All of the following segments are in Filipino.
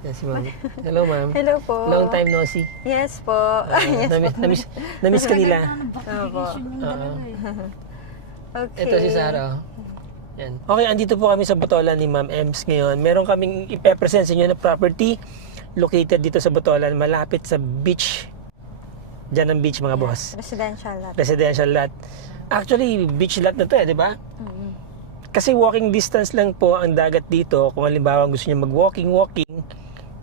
Yan si ma'am. Hello, ma'am. Hello po. Long time no see. Yes po. Yes po. Namiss ka nila. Opo. Okay. Ito si Sarah. Yan. Okay, andito po kami sa Botolan ni Ma'am Ems ngayon. Meron kaming ipe-present sa inyo na property located dito sa Botolan, malapit sa beach. Diyan ang beach, mga boss. Residential lot. Residential lot. Actually, beach lot na to di ba? Kasi walking distance lang po ang dagat dito. Kung halimbawa gusto niyo mag-walking,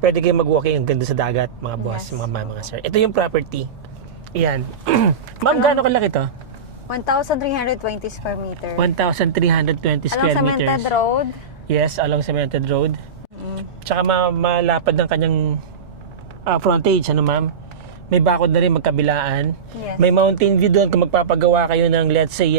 pwede kayo mag-walking hanggang doon sa dagat, mga boss, Yes. mga sir. Ito yung property. Yan. Ma'am, gaano kalaki to? 1,320 square meter. 1,320 Along square Cemented meters. Road. Yes, along Cemented Road. Tsaka malapad ng kanyang frontage, ano ma'am? May bakod na rin magkabilaan. Yes. May mountain view doon kung magpapagawa kayo ng, let's say,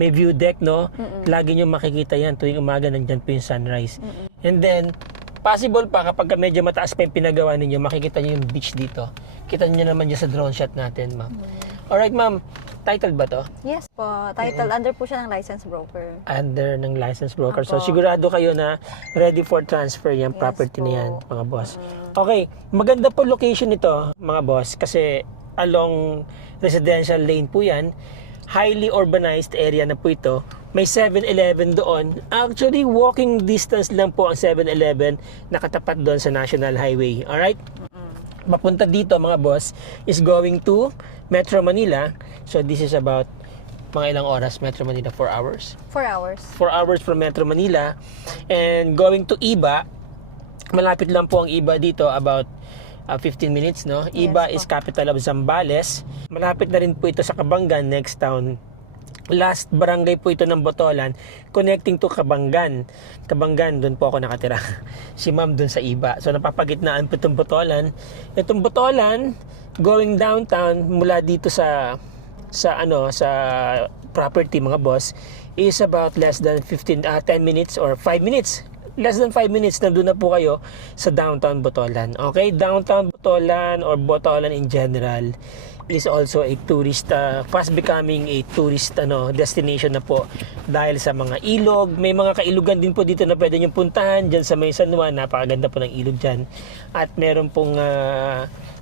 may view deck, no? Lagi nyo makikita yan tuwing umaga, nandyan po yung sunrise. And then, possible pa kapag medyo mataas pa yung pinagawa ninyo, makikita nyo yung beach dito. Kita nyo naman dyan sa drone shot natin, ma'am. Alright, ma'am. Titled ba to? Yes po. Title, under po siya ng licensed broker. Under ng licensed broker. So, Opo. sigurado kayo na ready for transfer yung Yes property na yan, po. mga boss. Okay, maganda po location nito, mga boss, kasi along residential lane po yan. Highly urbanized area na po ito. May 7-Eleven doon. Actually, walking distance lang po ang 7-Eleven nakatapat doon sa National Highway. Alright? Papunta dito, mga boss, is going to Metro Manila. So, this is about mga ilang oras, Metro Manila, 4 hours. 4 hours. 4 hours from Metro Manila. And going to Iba, malapit lang po ang Iba dito, about 15 minutes, no? Yes Iba po. is capital of Zambales. Malapit na rin po ito sa Cabangan, next town. Last barangay po ito ng Botolan, connecting to Cabangan. Cabangan, doon po ako nakatira. Si ma'am doon sa Iba. So, napapagitnaan po itong Botolan. Itong Botolan, going downtown, mula dito sa property, mga boss, is about less than 10 minutes or 5 minutes. Less than 5 minutes, nandun na po kayo sa downtown Botolan. Okay? Downtown Botolan or Botolan in general is also a tourist, fast becoming a tourist destination na po dahil sa mga ilog. May mga kailugan din po dito na pwede nyo puntahan. Dyan sa may San Juan, napakaganda po ng ilog dyan. At meron pong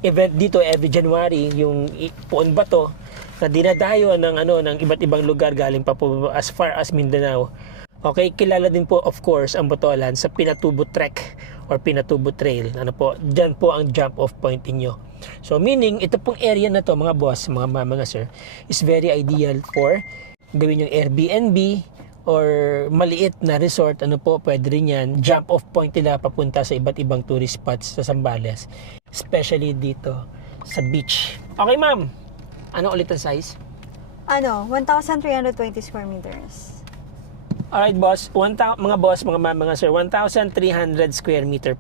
event dito every January, yung Puon Bato, na dinadayo ng iba't ibang lugar galing pa po as far as Mindanao. Okay, kilala din po of course ang Botolan sa Pinatubo Trek or Pinatubo Trail. Ano po, diyan po ang jump off point niyo. So meaning ito pong area na to, mga boss, mga sir, is very ideal for gawin yung Airbnb or maliit na resort. Ano po, pwede rin yan. Jump off point nila papunta sa iba't ibang tourist spots sa Zambales, especially dito sa beach. Okay, ma'am. Ano ulit ang size? 1,320 square meters. Alright, boss. Mga boss, mga sir, 1,300 square meter.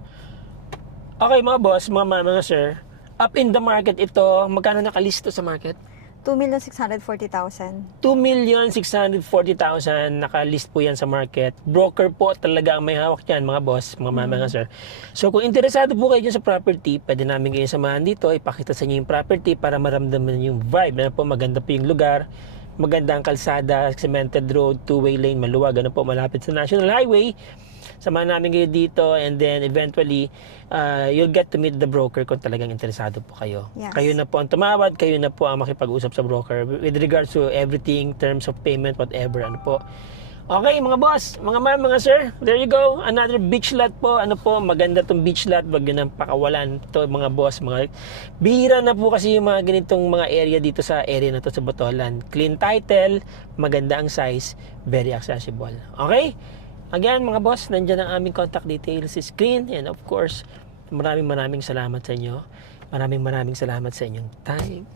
Okay, mga boss, mga sir, up in the market ito, magkano nakalisto sa market? 2,640,000. 2,640,000 nakalist po yan sa market. Broker po talaga ang may hawak yan, mga boss, mga sir. So kung interesado po kayo dyan sa property, pwede namin kayo samahan dito, ipakita sa inyo yung property para maramdaman yung vibe. Ano po, maganda po yung lugar, maganda ang kalsada, cemented road, two-way lane, maluwag, ano po, malapit sa National Highway. Samahan namin kayo dito, and then eventually you'll get to meet the broker kung talagang interesado po kayo. Yes. Kayo na po ang tumawad, kayo na po ang makipag-usap sa broker with regards to everything, terms of payment, whatever, ano po. Okay, mga boss, mga sir, there you go. Another beach lot po. Ano po, maganda tong beach lot, wag yun ang pakawalan to, mga boss. Bihira na po kasi yung mga ganitong mga area dito sa area na to sa Botolan. Clean title, maganda ang size, very accessible. Okay? Again, mga boss, nandiyan ang aming contact details sa screen. And of course, maraming salamat sa inyo. Maraming salamat sa inyong time.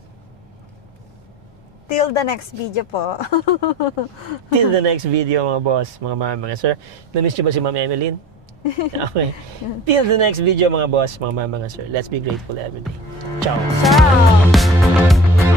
Till the next video po. Till the next video, mga boss, mga sir. Na-miss nyo ba si Ma'am Emeline? Okay. Till the next video, mga boss, mga sir. Let's be grateful every day. Ciao. Ciao!